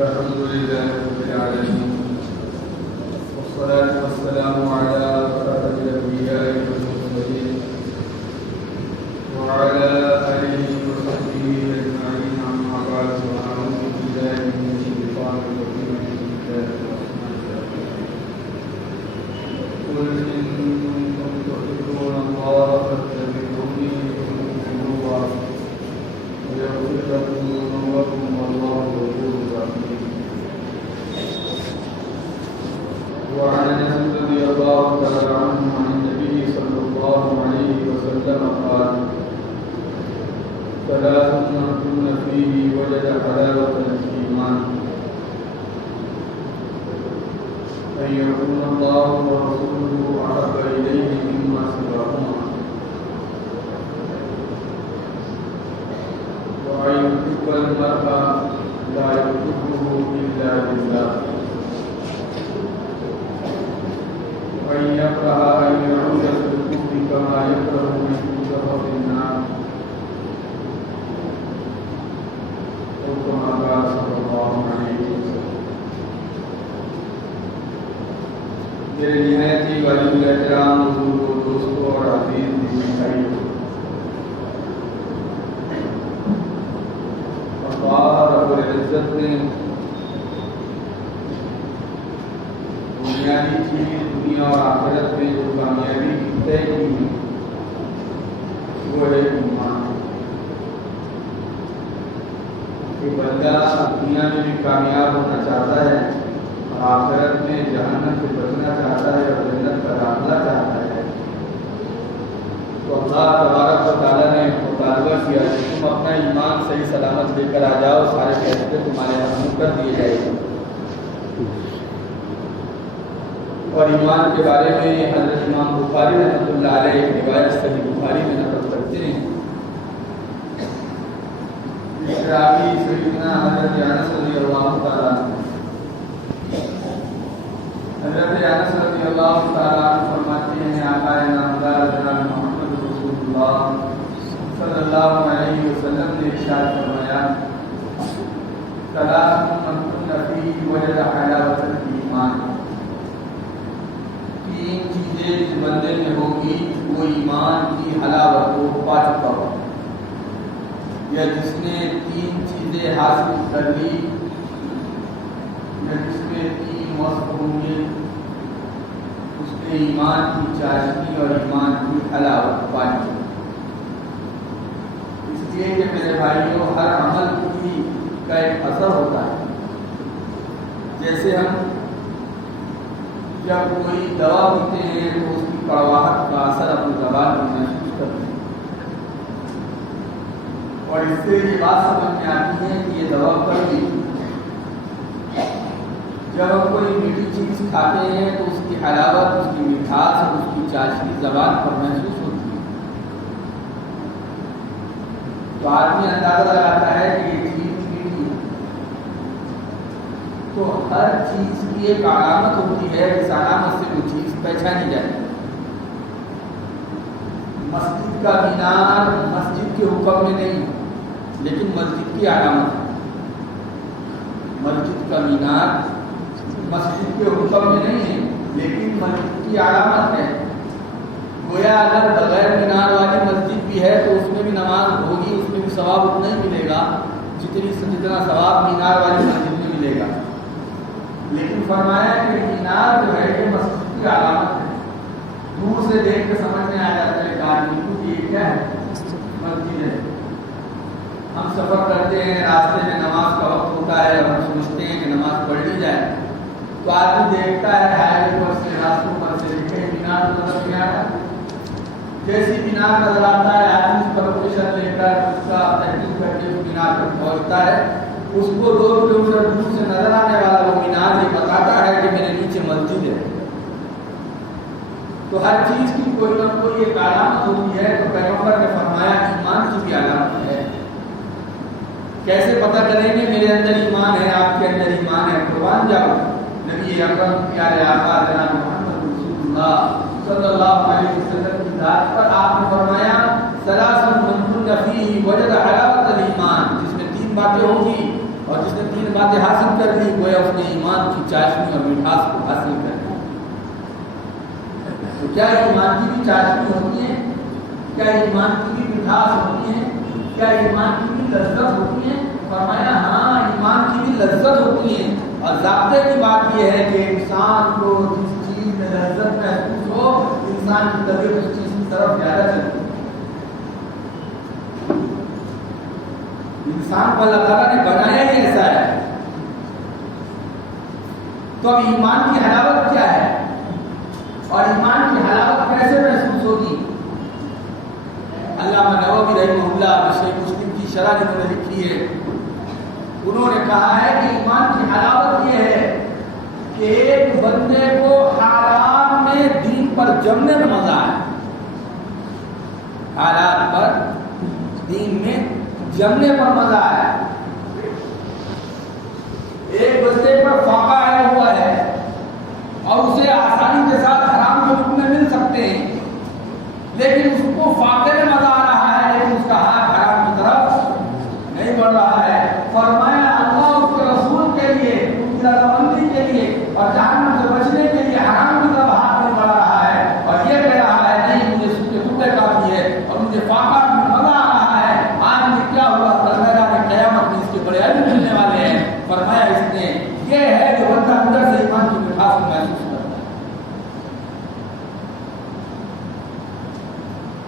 الحمد لله رب العالمين والصلاة والسلام على أشرف الأنبياء والمرسلين وعلى آله وصحبه أجمعين أما بعد فأعوذ بالله من الشيطان الرجيم بسم الله الرحمن الرحيم قل إن كنتم تحبون الله فاتبعوني يحببكم الله ويغفر لكم ذنوبكم والله غفور رحيم. وعن انس رضي الله تعالى عنه عن النبي صلى الله عليه وسلم قال: ثلاث من كن فيه وجد حلاوة الإيمان: أن يكون الله ورسوله أحب إليه مما سواهما، وأن يحب المرء لا يحبه إلا لله، وأن يكره أن يعود في الكفر كما يكره أن يقذف في النار، أو كما قال صلى الله عليه وسلم. میرے نہایت ہی واجب الاحترام بزرگوں، دوستوں اور عزیز دینی بھائیوں، اللہ رب العزت نے بنیادی چیز دنیا اور آخرت میں جو کامیابی طے کی ہے وہ ہے ایمان. کہ بندہ دنیا میں بھی کامیاب ہونا چاہتا ہے، آخرت میں جہنم سے بچنا چاہتا ہے اور جنت کا داخلہ چاہتا ہے، تو اللہ تبارک و تعالیٰ نے مطالبہ کیا کہ تم اپنا ایمان صحیح سلامت لے کر آ جاؤ، سارے فیصلے تمہارے حاصل کر دیے جائیں گے. اور ایمان کے بارے میں حضرت امام بخاری رحمۃ اللہ علیہ ایک روایت صحیح بخاری میں نقل کرتے ہیں. راوی سیدنا حضرت انس رضی اللہ تعالیٰ حضرت انس رضی اللہ تعالیٰ عنہ فرماتے ہیں آقا نامدار جناب محمد رسول اللہ صلی اللہ علیہ وسلم نے ارشاد فرمایا: ثلاث من كن فيه وجد حلاوة الإيمان. تین چیزیں جس بندے میں ہوگی وہ ایمان کی حلاوت کو پا چکا ہو، یا جس نے تین چیزیں حاصل کر لی، یا جس میں تین وصف ہوں گے، اس نے ایمان کی چاشنی اور ایمان کی حلاوت پائی. اس لیے کہ میرے بھائیوں، ہر عمل کی کا ایک اثر ہوتا ہے. جیسے ہم جب کوئی دوا پیتے ہیں تو اس کی کڑواہٹ کا اثر اپنی زبان میں محسوس کرتے ہیں، اور اس سے یہ بات سمجھ میں آتی ہے کہ یہ دوا کڑوی. جب ہم کوئی میٹھی چیز کھاتے ہیں تو اس کی حلاوت، اس کی مٹھاس اور اس کی چاشنی زبان پر محسوس ہوتی ہے، تو آدمی اندازہ لگاتا ہے کہ یہ چیز میٹھی ہے. تو ہر چیز کی ایک علامت ہوتی ہے، اس علامت سے وہ چیز پہچانی جائے. مسجد کا مینار مسجد کے حکم میں نہیں، لیکن مسجد کی علامت ہے. مسجد کا مینار مسجد کے حکم میں نہیں ہے، لیکن مسجد کی علامت ہے. گویا اگر بغیر مینار والی مسجد بھی ہے تو اس میں بھی نماز ہوگی، اس میں بھی ثواب اتنا ہی ملے گا جتنا ثواب مینار والی مسجد میں ملے گا. لیکن فرمایا کہ مینار جو ہے یہ مسجد کی علامت ہے. دور سے دیکھ کے سمجھ میں آ جاتا ہے کہ آدمی کو یہ کیا ہے، مسجد ہے. ہم سفر کرتے ہیں، راستے میں نماز کا وقت ہوتا ہے اور ہم سمجھتے ہیں کہ نماز پڑھ لی جائے، تو آدمی دیکھتا ہے ہائی وے پر سے، راستوں پر سے دیکھے مینار نظر نہیں آتا. جیسی مینار نظر آتا ہے آدمی اس پر پوزیشن لے کر اس کا تحقیق کر کے اس مینار پر پہنچتا ہے. اس کو 2 کلومیٹر دور سے نظر آنے والا وہ مینار یہ بتاتا ہے کہ میرے نیچے مسجد ہے. تو ہر چیز کی کوئی نہ کوئی ایک علامت ہوتی ہے. تو پیغمبر نے فرمایا ایمان کی بھی علامت ہے. کیسے پتہ کریں گے میرے اندر ایمان ہے، آپ کے اندر ایمان ہے؟ قربان جاؤ نبی اکرم پیارے آقا جناب محمد رسول اللہ صلی اللہ علیہ وسلم کی ذات پر آپ نے فرمایا: ثلاث من كن فيه وجد حلاوة الإيمان. جس میں 3 باتیں ہوں گی اور جس نے 3 باتیں حاصل کر لی گویا اس نے ایمان کی چاشنی اور مٹھاس کو حاصل کر لیا۔ تو کیا ایمان کی بھی چاشنی ہوتی ہے؟ کیا ایمان کی بھی مٹھاس ہوتی ہے؟ کیا ایمان کی بھی لذت ہوتی ہے؟ فرمایا ہاں ایمان کی بھی لذت ہوتی ہے، اور ضابطے کی بات یہ ہے کہ انسان کو جس چیز میں لذت محسوس ہو انسان کی طبیعت اس چیز کی طرف زیادہ چلتی ہے۔ انسان کو اللہ تعالیٰ نے بنایا ہی ایسا ہے۔ تو اب ایمان کی حلاوت کیا ہے اور ایمان کی حلاوت کیسے محسوس ہوگی؟ علامہ نووی رحمہ اللہ صحیح مسلم کی شرح جنہوں نے لکھی ہے، انہوں نے کہا ہے کہ ایمان کی حلاوت یہ ہے کہ ایک بندے کو حالات میں دین پر جمنے میں مزہ آئے، حالات پر دین میں جمنے پر مزہ آئے۔ ایک بندے پر فاقہ آیا ہوا ہے اور اسے آسانی کے ساتھ حرام کے حکم میں مل سکتے ہیں، لیکن اس کو فاقے میں مزہ آ رہا ہے، لیکن اس کا ہاتھ حرام کی طرف نہیں بڑھ رہا ہے۔ فرمایا اللہ اس کے رسول کے لیے، ان کی رضامندی کے لیے اور جہنم سے بچنے کے لیے حرام کی طرف ہاتھ نہیں بڑھا رہا ہے، اور یہ کہہ رہا ہے نہیں مجھے سوکھے ٹوٹے کافی ہے اور مجھے فاقہ میں مزہ آ رہا ہے۔ آج میں کیا ہوا؟ کل میدان قیامت میں اس کے بڑے اجر ملنے والے ہیں۔ فرمایا اس نے یہ ہے جو بندہ اندر سے ایمان کی مٹھاس کو محسوس کرتا ہے۔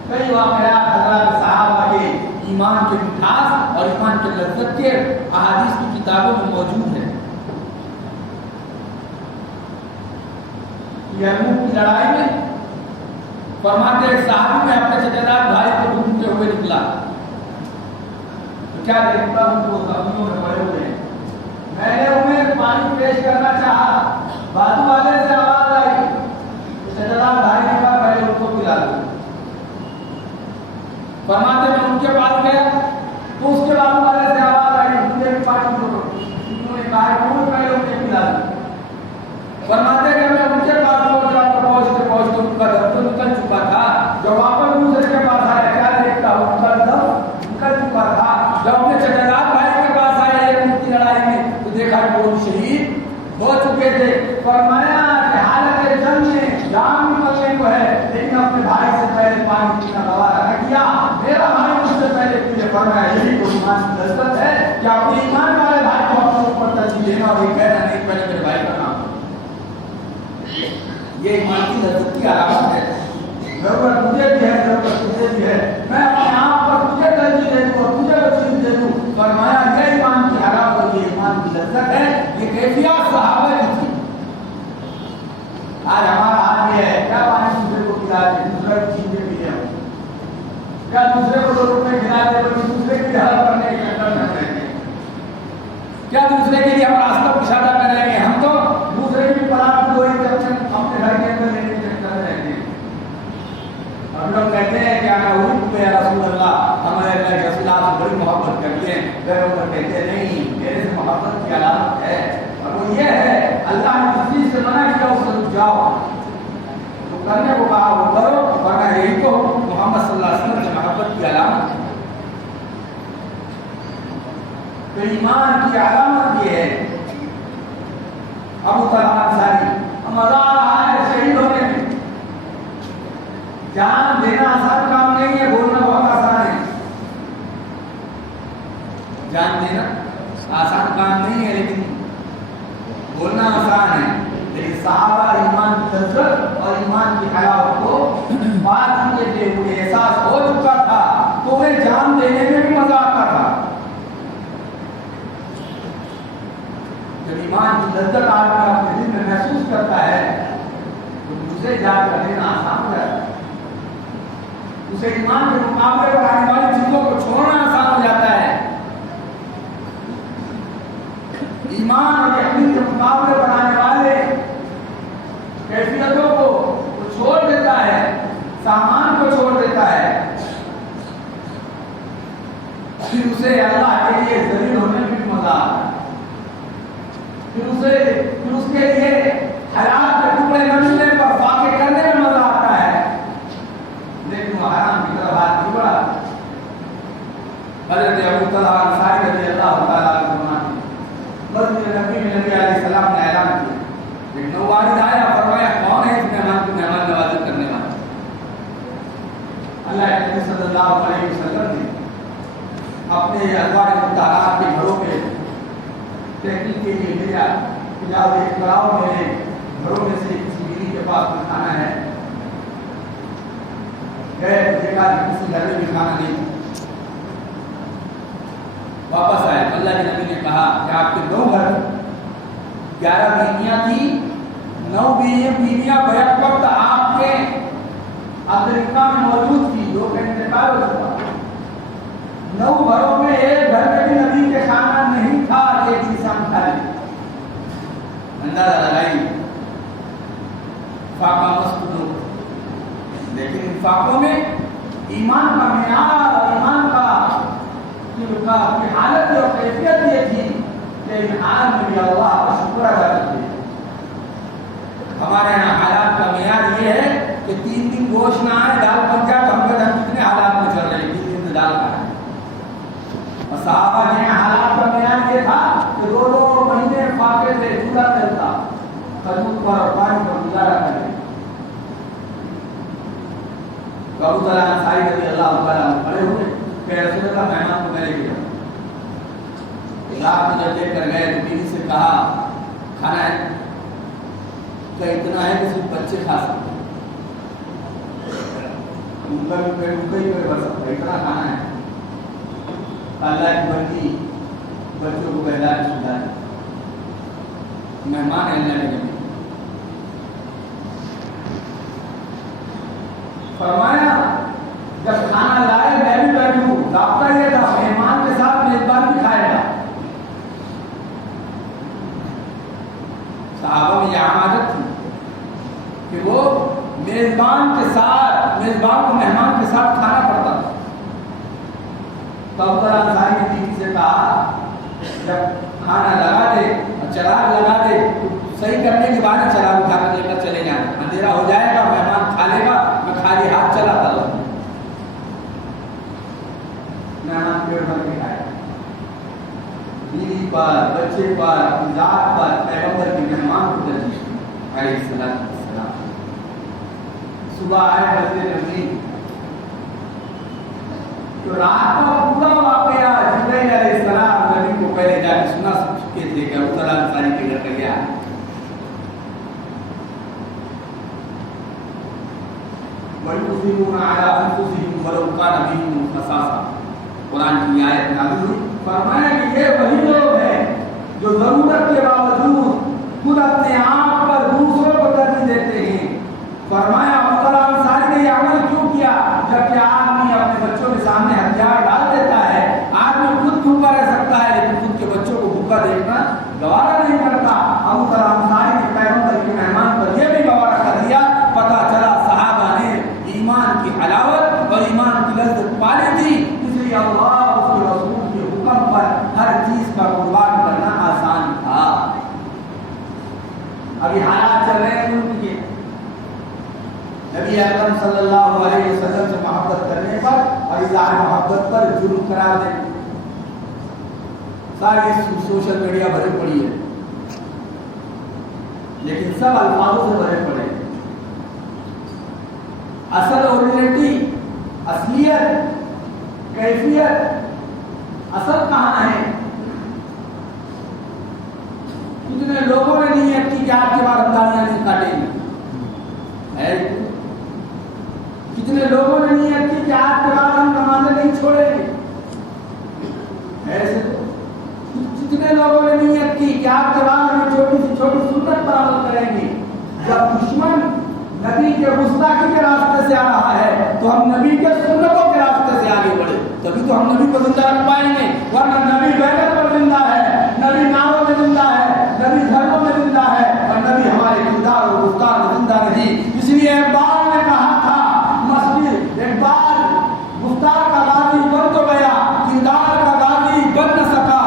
کئی واقعات حضرات صحابہ کے ایمان کے مٹھاس اور ایمان کے لذت کے احادیث کی کتابوں میں موجود ہے۔ یرموک کی لڑائی میں فرماتے ہیں صحابی میں اپنے چچا دار بھائی کو ڈھونڈتے ہوئے نکلا تو کیا دیکھتا ہوں تو زخمیوں میں پڑے ہوئے ہیں۔ میں نے انہیں پانی پیش کرنا چاہا، بازو والے سے آواز آئی، چچا دار بھائی نے کہا پہلے ان کو پلا دو۔ فرماتے میں ان کے پاس گیا تو اس کے بازو والے سے آواز آئی مجھے بھی پانی دو۔ انہوں نے کہا کون پہلے انہیں پلا دو۔ فرماتے کہ میں ان کے پاس پہنچا تو پہنچتے ان کا دم تو نکل چکا تھا۔ جب واپس دوسرے کے پاس آیا کیا دیکھتا ہوں ان کا دم نکل چکا تھا۔ جب اپنے چچا دار بھائی کے پاس آئے یرموک کی لڑائی میں تو دیکھا کہ وہ شہید ہو چکے تھے۔ فرمایا کہ حالت جنگ میں جان نکلنے کو ہے لیکن اپنے بھائی سے پہلے پانی پینا گوارا نہ کیا، میرا بھائی مجھ سے پہلے پیے۔ فرمایا یہی تو ایمان کی لذت ہے کہ اپنے ایمان والے بھائی کو اپنے اوپر ترجیح دینا اور یہ کہنا نہیں پہلے میرے بھائی کا نام۔ یہ ایمان کی لذت کی علامت ہے۔ ضرورت مجھے بھی ہے، ضرورت تجھے بھی ہے، میں اپنے آپ پر تجھے ترجیح دے دوں اور تجھے وسیلہ دے دوں۔ فرمایا یہ ایمان کی حلاوت، یہ ایمان کی لذت ہے، یہ کیفیت صحابہ کی تھی۔ آج ہمارا حال یہ ہے، کیا پانی دوسرے کو پلا دے، دوسرے کو چیزیں بھی ہے، کیا دوسرے کو 2 روپے کھلا دے بلکہ دوسرے کی حل کرنے کے چکر میں رہتے ہیں، کیا دوسرے کے لیے ہم راستہ کشادہ کر رہے ہیں، ہم تو دوسرے کی پناہ کوئی اپنے گھر کے اندر لینے کے چکر میں رہتے ہیں۔ ہم لوگ کہتے ہیں کہ انا احب یا رسول اللہ، ہمارے اللہ کے رسول اللہ سے بڑی محبت کرتے ہیں، غیروں کہتے ہیں نہیں میرے سے محبت کی علامت ہے اور وہ یہ ہے اللہ نے جس چیز سے منع کیا اس سے رک جاؤ، تو کرنے کو کہا وہ کرو، ورنہ یہی تو محمد صلی اللہ علیہ وسلم سے محبت کی علامت ہے۔ تو ایمان کی علامت یہ ہے۔ ابو طلحہ انصاری مزہ آ رہا ہے شہید ہونے میں، جان دینا آسان کام نہیں ہے، بولنا بہت آسان ہے۔ جان دینا آسان کام نہیں ہے لیکن بولنا آسان ہے۔ لیکن صحابہ ایمان کی لذت اور ایمان کی حلاوت کو بات کیے ہوئے احساس ہو چکا تھا تو انہیں جان دینے میں بھی مزہ آتا تھا۔ جب ایمان کی لذت آدمی اپنے دل میں محسوس کرتا ہے تو اسے جان کر دینا آسان ہو جاتا ہے، اسے ایمان کے مقابلے پر آنے والی چیزوں کو چھوڑنا آسان ہو جاتا ہے۔ ایمان اور یقین کے مقابلے پر آنے والے کیفیتوں کو وہ چھوڑ دیتا ہے، سامان کو چھوڑ دیتا ہے، پھر اسے اللہ کے لیے ذلیل ہونے میں بھی مزہ آتا ہے، پھر اس کے لیے حلال کے ٹکڑے نہ ملنے پر فاقے کرنے میں مزہ آتا ہے، لیکن وہ حرام کی طرف ہاتھ نہیں بڑھاتا۔ حضرت ابو طلحہ انصاری رضی اللہ تعالیٰ عنہ ایک نو والد آیا، فرمایا کون ہے اس مہمان کی مہمان نوازی کرنے والا؟ اللہ کے نبی صلی اللہ علیہ وسلم نے اپنے ازواج مطہرات کے گھروں میں تحقیق کے لیے بھیجا کہ جاؤ دیکھ کر آؤ میرے گھروں میں سے کسی بیوی کے پاس میں کھانا ہے. گئے دیکھا کہ کسی گھر میں بھی کھانا نہیں. واپس آئے. اللہ کے نبی نے کہا کہ آپ کے 9 گھر 11 بیویاں تھیں. 9 بیویاں بیک وقت آپ کے افریقہ میں موجود تھی. 2 کا انتقال ہو چکا. 9 گھروں میں ایک گھر میں بھی نبی کے کھانا نہیں تھا. ایک چیز ہم کھا لیں. اندازہ لگائی. فاقہ مسکدو. لیکن ان فاقوں میں ایمان کا معیار اور ایمان کا کی حالت اور کیفیت یہ تھی کہ ان حال میں بھی اللہ کا شکر ادا کرتے. ہمارے یہاں حالات کا معیار یہ ہے کہ 3 دن گوشت نہ آئے دال بن جائے تو ہم کتنے حالات میں چل رہے ہیں. 3 دن سے دال کھا رہے ہیں. اور صحابہ کے حالات کا معیار یہ تھا کہ 2 مہینے فاقے سے چولہا چلتا کھجور پر اور پانی پر گزارا کرتے. ابو طلحہ انصاری رضی اللہ تعالیٰ عنہ کھڑے ہوئے کہ رسول اللہ مہمان کو میں لے کے جاؤں. رات میں جب لے کر گئے تو بیوی سے کہا کھانا ہے کہ اتنا ہے کہ صرف بچے کھا سکتے ہیں. ان کا بھی پیٹ ہی بھر سکتا ہے. اتنا کھانا ہے. اللہ کی بندی بچوں کو بہلا کے سلا ہے. مہمان ہے اللہ کے نبی. فرمایا جب کھانا لائے میں بھی بیٹھوں. ضابطہ یہ تھا مہمان کے ساتھ میزبان بھی کھائے گا. صحابہ میں یہ عام عادت تھی کہ وہ میزبان کے ساتھ میزبان کو مہمان کے ساتھ کھانا پڑتا تھا. تب طرح انصاری نے بیوی سے کہا جب کھانا لگا دے اور چراغ لگا دے صحیح کرنے کے بعد چراغ اٹھا کر لے کر چلے جانا. اندھیرا ہو جائے گا مہمان کھا لے گا میں خالی ہاتھ چلا تھا. مہمان پیٹ بھر کے کھائے. بیوی پر بچے پر اپنی ذات پر پیغمبر کے مہمان کو ترجیح علیہ السلام. صبح آئے مسجد نبوی تو رات کا پورا واقعہ جبرائیل علیہ السلام نبی کو پہلے جا کے سنا چکے تھے کہ ابو طلحہ انصاری کے گھر کا گیا. وَيُؤْثِرُونَ عَلَىٰ أَنفُسِهِمْ وَلَوْ كَانَ بِهِمْ خَصَاصَةٌ. قرآن کی آیت نازل ہوئی. فرمایا کہ یہ وہی لوگ ہیں جو ضرورت کے باوجود خود اپنے آپ پر دوسروں کو ترجیح دیتے ہیں. فرمایا ابو طلحہ انصاری نے یہ عمل کیوں کیا؟ جبکہ آدمی اپنے بچوں کے سامنے ہتھیار ڈال دیتا ہے. آدمی خود بھوکا رہ سکتا ہے لیکن خود کے بچوں کو بھوکا دیکھنا گوارا نہیں کرتا. ابو طلحہ انصاری نے پیغمبر کے مہمان پر یہ بھی گوارا کر دیا. پتہ چلا صحابہ نے ایمان کی حلاوت اور ایمان کی لذت پالی تھی. اس لیے اللہ اس کے رسول کے حکم پر ہر چیز کا قربان کرنا آسان تھا. ابھی حالات چل رہے ہیں ان کے نبی اکرم صلی اللہ علیہ وسلم سے محبت کرنے پر اور اظہار محبت پر جرم قرار دیں. ساری سوشل میڈیا بھری پڑی ہے لیکن سب الفاظوں سے بھرے پڑے. اصل اوریجنٹی اصلیت کیفیت اصل کہاں ہے؟ کتنے لوگوں نے نیت کی کہ آپ کے بعد رمضانیاں نہیں کاٹیں گے. کتنے لوگوں نے نیت کی کہ آپ کے بعد ہم نمازیں نہیں چھوڑیں گے. ایسے کتنے لوگوں نے نیت کی کہ آپ کے بعد ہم چھوٹی سی چھوٹی سنت پر عمل کریں گے. جب دشمن نبی کے گستاخی کے راستے سے آ رہا ہے تو ہم نبی کے سنتوں کے راستے سے آگے بڑھے تبھی تو ہم نبی کو زندہ رکھ پائیں گے. ورنہ نبی بیٹھک پر زندہ ہے, نبی ناروں میں زندہ ہے, نبی دھرموں میں زندہ ہے اور نبی ہمارے کردار اور گفتار میں زندہ نہیں. اس لیے اقبال نے کہا تھا مسجد اقبال گفتار کا غازی بن تو گیا کردار کا غازی بن نہ سکا.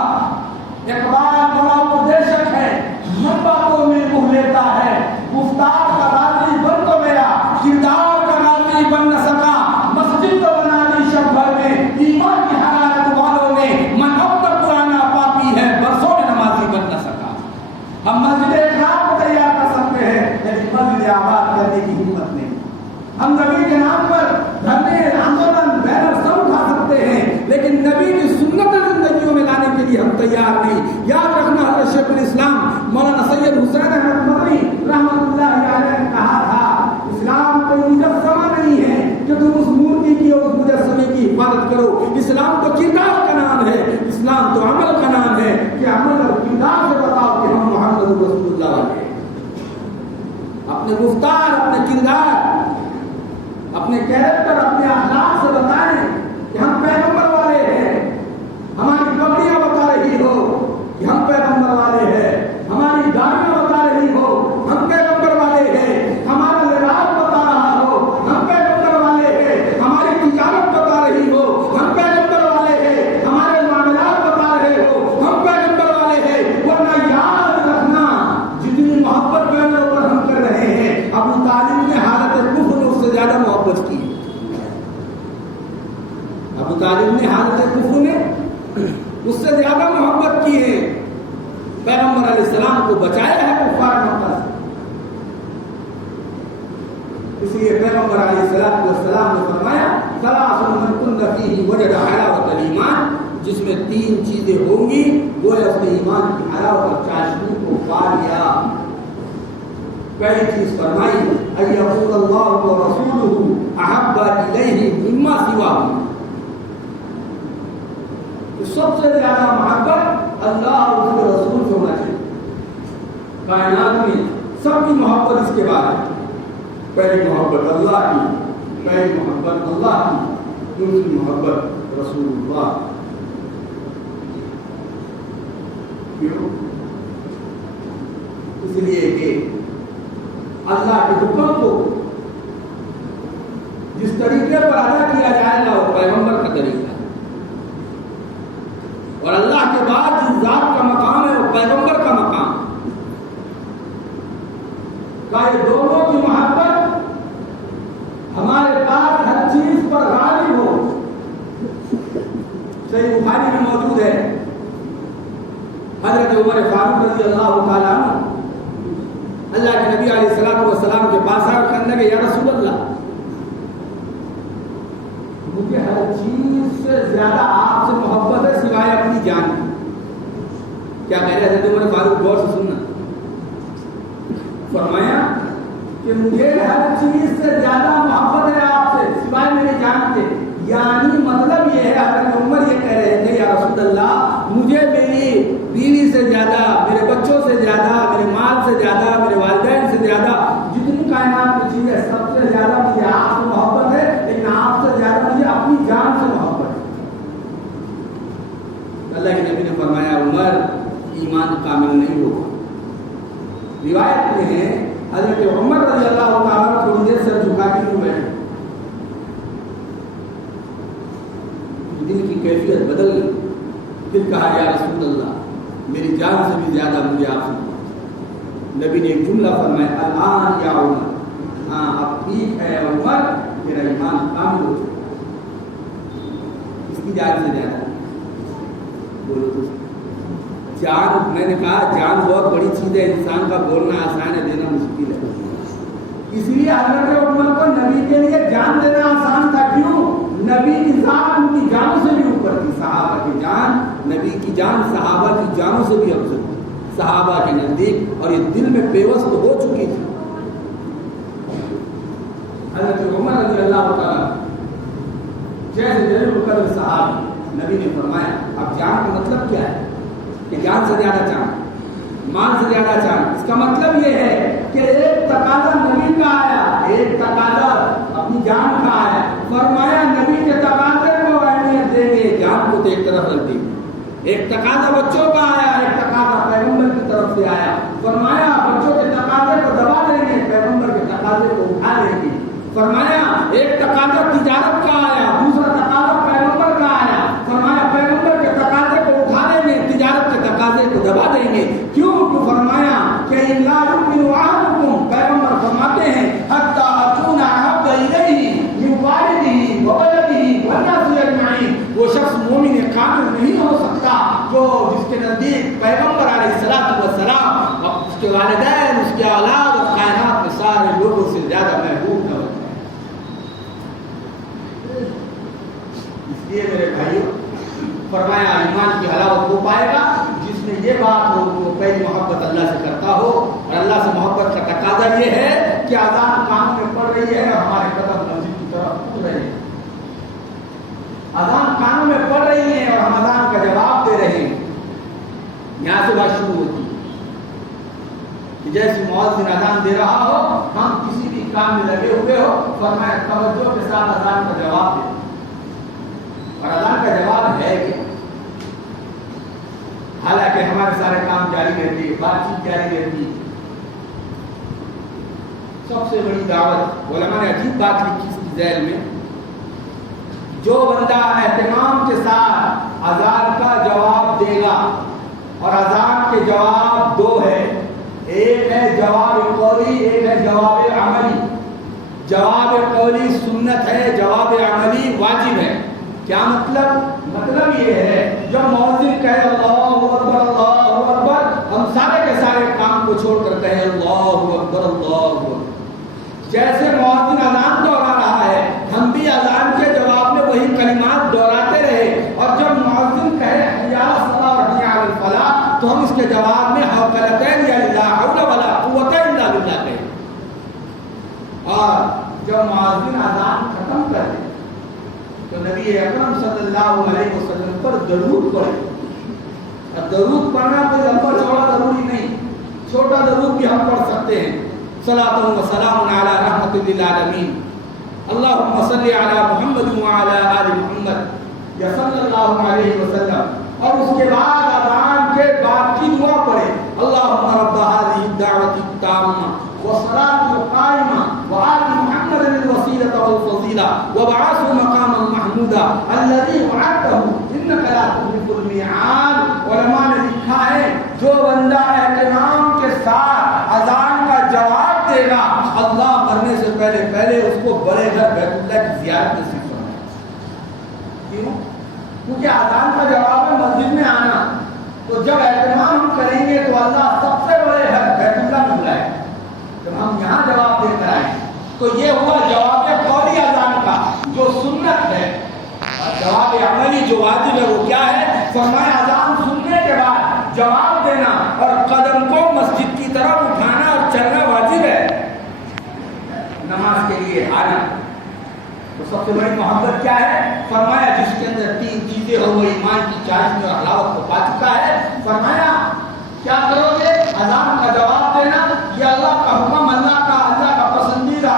اقبال بڑا اپدیشک ہے من باتوں میں منہ لیتا ہے. گفتار کا غازی بن تو گیا کردار کا غازی بن نہ سکا. مسجد تو بنا دی شب بھر میں ایمان کی حرارت والوں نے کہ ہم پیغمبر والے ہیں، ہماری داڑیاں بتا رہی ہو ہم پیغمبر والے ہیں، ہمارا لباس بتا رہا ہو ہم پیغمبر والے ہیں، ہماری تجارت بتا رہی ہو ہم پیغمبر والے ہیں، ہمارے معاملات بتا رہے ہو ہم پیغمبر والے ہیں، ورنہ یاد رکھنا جتنی محبت میرے اوپر ہم کر رہے ہیں، ابو طالب نے حالت کفر میں اس سے زیادہ محبت کی۔ ابو طالب نے حالت کفر میں اس سے زیادہ محبت کی ہے، پیغمبر علیہ السلام کو بچایا ہے کفار مکہ سے۔ اس لیے پیغمبر علیہ السلام نے فرمایا ثلاث من کن فیہ وجد حلاوۃ الایمان، جس میں 3 چیزیں ہوں گی گویا اس نے ایمان کی حلاوت اور چاشنی کو پا لیا۔ پہلی چیز فرمائی ان یکون اللہ ورسولہ احب الیہ مما سواہ، سب سے زیادہ محبت اللہ اور اس کے رسول سے ہونا چاہیے۔ کائنات میں سب کی محبت اس کے بعد ہے، پہلی محبت اللہ کی، پہلی محبت اللہ کی، دوسری محبت رسول اللہ۔ کیوں؟ اس لیے کہ اللہ کے حکم کو جس طریقے پر ادا کیا جائے گا وہ پیغمبر کا طریقہ ہے، اور اللہ کے بعد جس ذات کا مقام ہے وہ پیغمبر کا مقام ہے۔ یہ دونوں کی محبت ہمارے پاس ہر چیز پر غالب ہو۔ صحیح بخاری میں موجود ہے، حضرت عمر فاروق رضی اللہ تعالیٰ عنہ اللہ کے نبی علیہ السلام کے پاس آ کر کہنے لگے یا رسول اللہ، مجھے ہر چیز سے زیادہ آپ سے محبت ہے سوائے اپنی جان کی۔ کیا کہہ رہے حضرت عمر فاروق؟ غور سے سننا۔ فرمایا کہ مجھے ہر چیز سے زیادہ محبت ہے آپ سے سوائے میری جان کے، یعنی مطلب یہ ہے حضرت عمر یہ کہہ رہے تھے یا رسول اللہ، مجھے میری بیوی سے زیادہ، میرے بچوں سے زیادہ، میرے مال سے زیادہ، میرے والدین سے زیادہ، جتنی کائنات میں چیزیں سب سے زیادہ مجھے آپ سے محبت ہے، لیکن آپ سے زیادہ مجھے اپنی جان سے محبت ہے۔ اللہ کے نبی نے فرمایا عمر ایمان کامل نہیں ہوگا۔ روایت میں ہے حضرت عمر رضی اللہ تعالیٰ تھوڑی دیر سر جھکا کے کیوں بیٹھے، دل کی کیفیت بدل گئی، پھر کہا یا رسول اللہ میری جان سے بھی زیادہ مجھے آپ سے۔ نبی نے ایک جملہ فرمایا الآن یا عمر، ہاں اب ٹھیک ہے عمر، میرا ایمان کامل ہو چکا، اس کی جان سے زیادہ۔ بولو تو جان، میں نے کہا جان بہت بڑی چیز ہے، انسان کا بولنا آسان ہے، دینا مشکل ہے۔ اس لیے حضرت عمر کو نبی کے لیے جان دینا آسان تھا۔ کیوں؟ نبی کی ذات ان کی جانوں سے بھی اوپر تھی، صحابہ کی جان، نبی کی جان صحابہ کی جانوں سے بھی افضل تھی صحابہ کے نزدیک، اور یہ دل میں پیوست ہو چکی تھی۔ حضرت عمر رضی اللہ تعالیٰ جیسے جلیل القدر صحابی، نبی نے فرمایا اب جان کا مطلب کیا ہے کہ جان سے زیادہ چاند، مال سے زیادہ چاند۔ اس کا مطلب یہ ہے کہ ایک تقاضا نبی کا آیا، ایک تقاضا اپنی جان کا آیا، فرمایا نبی کے تقاضے کو اہمیت دیں گے، جان کو تو ایک طرف رکھ دیں گے۔ ایک تقاضا بچوں کا آیا، ایک تقاضا پیغمبر کی طرف سے آیا، فرمایا بچوں کے تقاضے کو دبا دیں گے، پیغمبر کے تقاضے کو اٹھا دیں گے۔ فرمایا ایک تقاضا تجارت کا آیا، دوسرا تقاضا پیغمبر کا آیا، فرمایا پیغمبر کے تقاضے کو اٹھا دیں گے، تجارت کے تقاضے کو دبا دیں گے۔ کیوں؟ تو فرمایا کہ ان لا یؤمن احدکم، پیغمبر فرماتے ہیں حتی اکون احب الیہ من والدہ وولدہ والناس اجمعین، وہ شخص مومن کامل نہیں ہو سکتا جو جس کے نزدیک پیغمبر علیہ السلام اور اس کے والدین، اس کے اولاد اور کائنات میں سارے لوگوں سے زیادہ محبوب نہ ہو۔ اس لیے میرے بھائیوں فرمایا ایمان کی حلاوت وہ پائے گا جس میں یہ بات ہو کہ وہ پہلی محبت اللہ سے کرتا ہو، اور اللہ سے محبت کا تقاضا یہ ہے کہ اذان کان میں پڑ رہی ہے اور ہمارے قدم مسجد کی طرف اٹھ رہے ہیں، اذان کانوں میں پڑ رہی ہے اور ہم اذان کا جواب دے رہے ہیں۔ یہاں سے بات شروع ہوتی ہے کہ جیسے مؤذن اذان دے رہا ہو، ہم کسی بھی کام میں لگے ہوئے ہو، فرمایا توجہ کے ساتھ اذان کا جواب دے، اور اذان کا جواب ہے کہ حالانکہ کہ ہمارے سارے کام جاری رہتے، بات چیت جاری رہتی۔ سب سے بڑی دعوت، علماء نے عجیب بات لکھی اس کی ذیل میں، جو بندہ اہتمام کے ساتھ اذان کا جواب دے گا، اور اذان کے جواب دو ہے، ایک ہے جواب قولی، ایک ہے جواب عملی۔ جواب قولی سنت ہے، جواب عملی واجب ہے۔ کیا مطلب یہ ہے جب مؤذن کہے اللہ اکبر اللہ اکبر، ہم سارے کے سارے کام کو چھوڑ کر کہیں اللہ اکبر اللہ اکبر۔ جیسے مؤذن اذان دہرا رہا ہے، ہم بھی اذان کے جواب میں وہی کلمات دہراتے رہے، اور جب مؤذن کہے حی علی الصلاۃ و حی علی الفلاح تو ہم اس کے جواب میں حوقلتین یا لا حول ولا قوت الا باللہ کہیں۔ اور جب مؤذن اذان ختم کر دے تو نبی اکرم صلی اللہ علیہ وسلم پر درود پڑھے۔ اب درود پڑھنا کوئی لمبا چوڑا ضروری نہیں، چھوٹا درود بھی ہم پڑھ سکتے ہیں۔ صلاۃ و سلام علی رحمۃ للعالمین، اللہم صلی علی محمد وعلی آل محمد یا صلی اللہ علیہ وسلم۔ اور اس کے بعد اذان کے بعد کی دعا پڑھے، اللہم رب هذه الدعوۃ التامہ والصلاۃ القائمہ وآت محمد الوسیلۃ والفضیلہ وابعثه مقاما محمودا الذی وعدته انک لا تخلف المیعاد۔ علماء نے لکھا ہے جو بندہ اہتمام کے ساتھ اذان کا جواب دے گا، اللہ مرنے سے پہلے اس کو بڑے گھر بیت اللہ کی زیارت نصیب فرمائے گا۔ کیوں؟ کیونکہ اذان کا جواب ہے مسجد میں آنا، تو جب اہتمام ہم کریں گے تو اللہ سب سے بڑے گھر بیت اللہ میں بلائے گا۔ جب ہم یہاں جواب دے کر آئیں تو یہ ہوا جواب قولی اذان کا جو سنت ہے، اور جواب عملی جو واجب ہے وہ کیا ہے؟ فرمایا اذان سننے کے بعد جواب دینا اور قدم کو مسجد کی طرف اٹھانا اور چلنا واجب ہے نماز کے لیے آنا۔ تو سب سے بڑی محبت کیا ہے؟ فرمایا جس کے اندر تین چیزیں ہو وہ ایمان کی چاشنی اور حلاوت کو پا چکا ہے۔ فرمایا کیا کرو گے؟ اذان کا جواب دینا، یہ اللہ کا حکم، اللہ کا پسندیدہ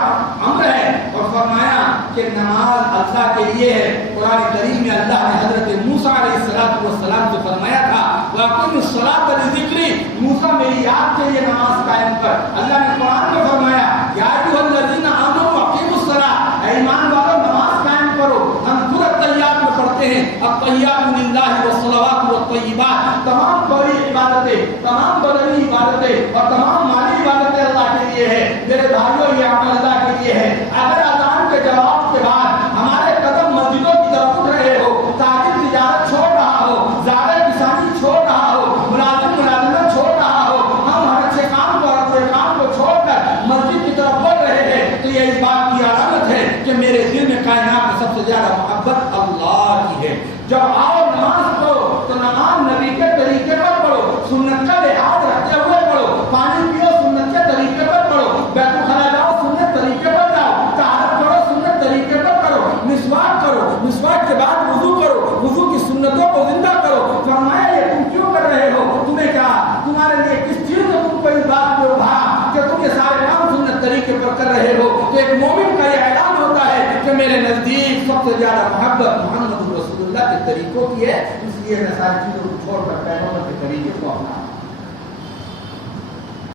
امر ہے۔ اور فرمایا کہ نماز اللہ کے لیے ہے۔ قرآن کریم میں اللہ نے حضرت موسیٰ علیہ السلام سے فرمایا تھا وَأَقِیمُوا الصَّلَاةَ لِذِکْرِی، موسیٰ میری یاد کے لیے نماز قائم کر۔ اللہ نے قرآن میں فرمایا یا ایھا الذین آمنوا اقیموا الصلاۃ، اے ایمان والو نماز قائم کرو۔ ہم سورۃ التحیات میں پڑھتے ہیں التحیات للہ والصلوات والطیبات، تمام قولی عبادتیں، تمام بدنی عبادتیں اور تمام مالی عبادتیں اللہ کے لیے ہے۔ میرے بھائیوں یہ عمل اللہ کے لیے ہے۔ اگر اذان کے جواب کے بعد ہمارے قدم مسجدوں کی طرف اٹھ رہے ہو، تاجر تجارت چھوڑ رہا ہو، زارع کسانی چھوڑ رہا ہو، ملازمت چھوڑ رہا ہو، ہم ہر اچھے کام کو چھوڑ کر مسجد کی طرف بڑھ رہے ہیں، تو یہ اس بات کی علامت ہے کہ میرے دل میں کائنات میں سب سے زیادہ محبت اللہ کی ہے۔ جب آؤ نماز پڑھو تو نماز نبی کے طریقے پر پڑھو، سنت کا لحاظ رکھتے ہوئے پڑھو، پانی پیو سنت کے طریقے پر پڑھو، بیت الخلا جاؤ سنت طریقے پر جاؤ، طہارت کرو سنت طریقے پر کرو، مسواک کرو، مسواک کے بعد وضو کرو، وضو کی سنتوں کو زندہ کرو۔ فرمایا یہ تم کیوں کر رہے ہو؟ تمہیں کیا تمہارے لیے کس چیز نے تم کو اس بات پہ ابھارا کہ تم یہ سارے کام سنت طریقے پر کر رہے ہو؟ تو ایک مومن کا یہ اعلان ہوتا ہے کہ میرے نزدیک سب سے زیادہ محبت محمد رسول اللہ کے طریقوں کی ہے، اس لیے میں ساری چیزوں کو چھوڑ کر پیغمبر کے طریقے کو اپناؤں۔